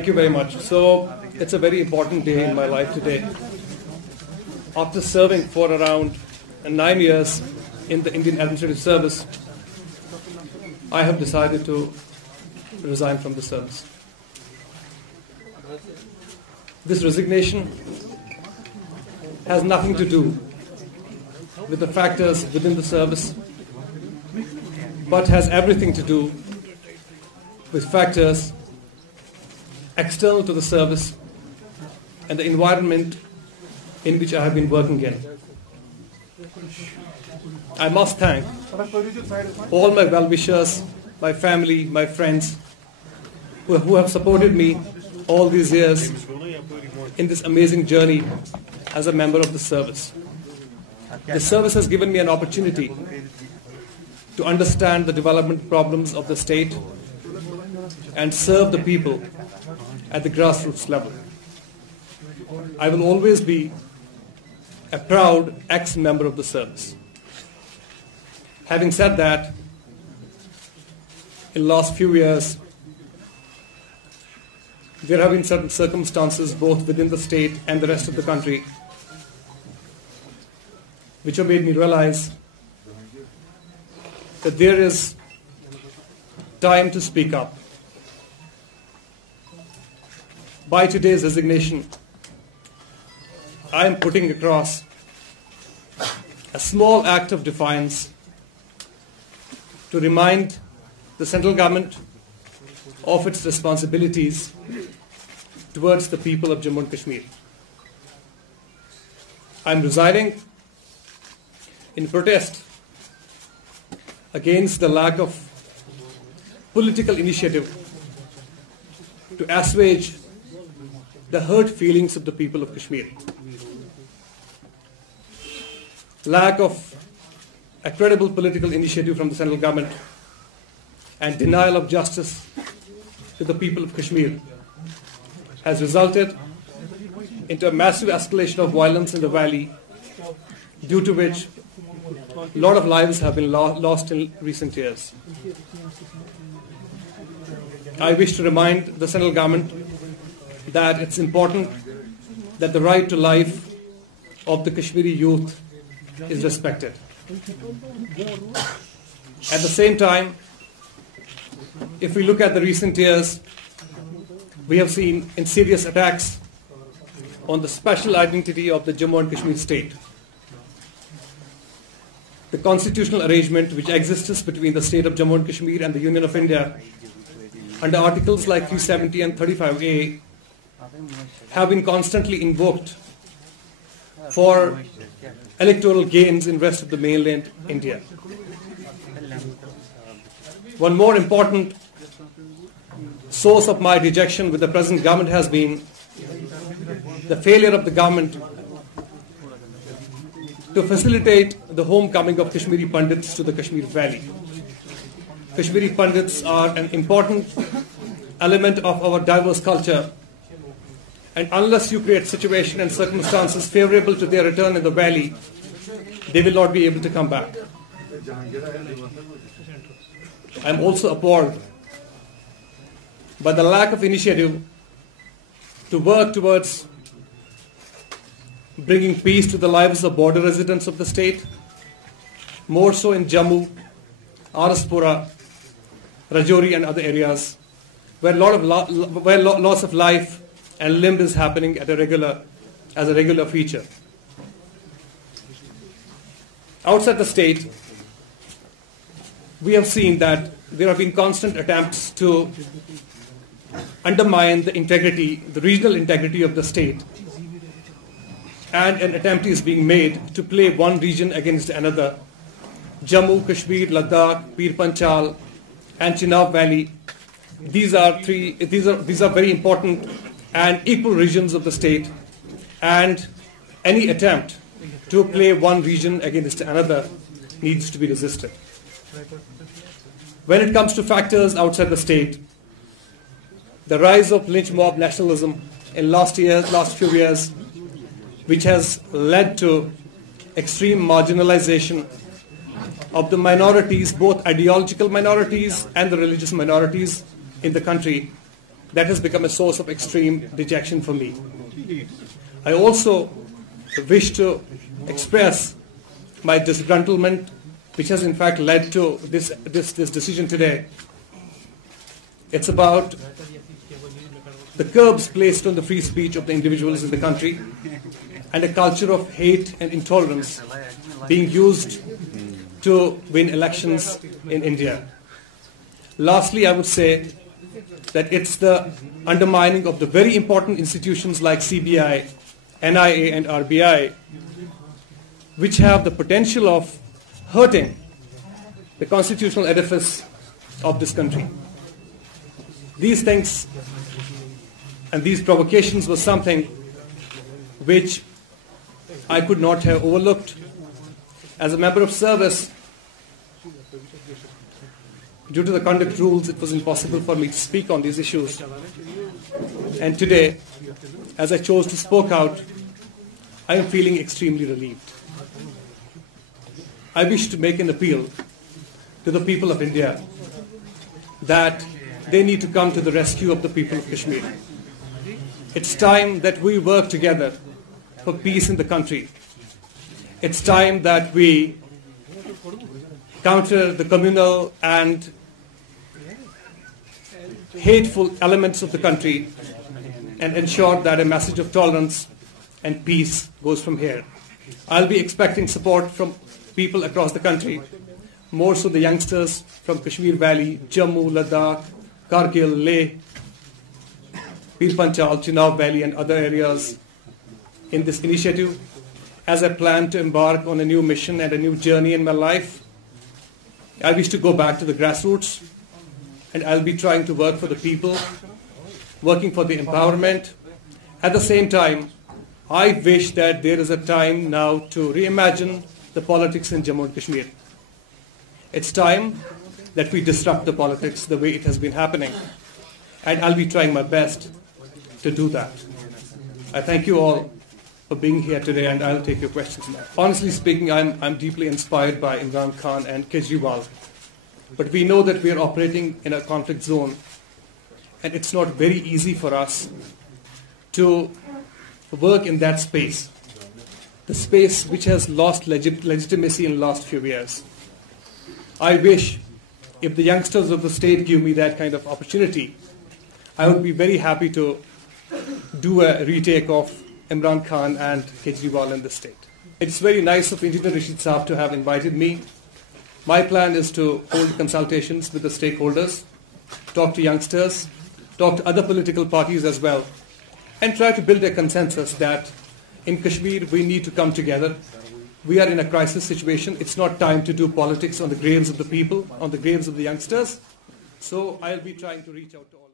Thank you very much. So it's a very important day in my life today. After serving for around 9 years in the Indian Administrative Service, I have decided to resign from the service. This resignation has nothing to do with the factors within the service, but has everything to do with factors external to the service and the environment in which I have been working in. I must thank all my well-wishers, my family, my friends who have supported me all these years in this amazing journey as a member of the service. The service has given me an opportunity to understand the development problems of the state and serve the people at the grassroots level. I will always be a proud ex-member of the service. Having said that, in the last few years, there have been certain circumstances both within the state and the rest of the country which have made me realize that there is time to speak up. By today's resignation, I am putting across a small act of defiance to remind the central government of its responsibilities towards the people of Jammu and Kashmir. I am resigning in protest against the lack of political initiative to assuage the hurt feelings of the people of Kashmir. Lack of a credible political initiative from the central government and denial of justice to the people of Kashmir has resulted into a massive escalation of violence in the valley, due to which a lot of lives have been lost in recent years. I wish to remind the central government that it's important that the right to life of the Kashmiri youth is respected. At the same time, if we look at the recent years, we have seen insidious attacks on the special identity of the Jammu and Kashmir state. The constitutional arrangement which exists between the state of Jammu and Kashmir and the Union of India under articles like 370 and 35A have been constantly invoked for electoral gains in rest of the mainland India. One more important source of my dejection with the present government has been the failure of the government to facilitate the homecoming of Kashmiri Pandits to the Kashmir Valley. Kashmiri Pandits are an important element of our diverse culture, and unless you create situation and circumstances favorable to their return in the valley, they will not be able to come back. I am also appalled by the lack of initiative to work towards bringing peace to the lives of border residents of the state, more so in Jammu, Araspura, Rajouri and other areas, where loss of life and limb is happening as a regular feature. Outside the state, we have seen that there have been constant attempts to undermine the regional integrity of the state, and an attempt is being made to play one region against another. Jammu, Kashmir, Ladakh, Pir Panchal, and Chenab Valley. These are very important and equal regions of the state, and any attempt to play one region against another needs to be resisted. When it comes to factors outside the state, the rise of lynch mob nationalism in last few years, which has led to extreme marginalization of the minorities, both ideological minorities and the religious minorities in the country, that has become a source of extreme dejection for me. I also wish to express my disgruntlement, which has in fact led to this decision today. It's about the curbs placed on the free speech of the individuals in the country and a culture of hate and intolerance being used to win elections in India. Lastly, I would say that it's the undermining of the very important institutions like CBI, NIA and RBI, which have the potential of hurting the constitutional edifice of this country. These things and these provocations were something which I could not have overlooked. As a member of service, due to the conduct rules, it was impossible for me to speak on these issues. And today, as I chose to speak out, I am feeling extremely relieved. I wish to make an appeal to the people of India that they need to come to the rescue of the people of Kashmir. It's time that we work together for peace in the country. It's time that we counter the communal and hateful elements of the country and ensure that a message of tolerance and peace goes from here. I'll be expecting support from people across the country, more so the youngsters from Kashmir Valley, Jammu, Ladakh, Kargil, Leh, Pir Panchal, Chenab Valley and other areas in this initiative as I plan to embark on a new mission and a new journey in my life. I wish to go back to the grassroots, and I'll be trying to work for the people, working for the empowerment. At the same time, I wish that there is a time now to reimagine the politics in Jammu and Kashmir. It's time that we disrupt the politics the way it has been happening, and I'll be trying my best to do that. I thank you all for being here today, and I'll take your questions now. Honestly speaking, I'm deeply inspired by Imran Khan and Kejriwal, but we know that we are operating in a conflict zone, and it's not very easy for us to work in that space, the space which has lost legitimacy in the last few years. I wish if the youngsters of the state give me that kind of opportunity, I would be very happy to do a retake of Imran Khan and Kejriwal in the state. It's very nice of Engineer Rashid Saab to have invited me. My plan is to hold consultations with the stakeholders, talk to youngsters, talk to other political parties as well, and try to build a consensus that in Kashmir we need to come together. We are in a crisis situation. It's not time to do politics on the graves of the people, on the graves of the youngsters. So I'll be trying to reach out to all.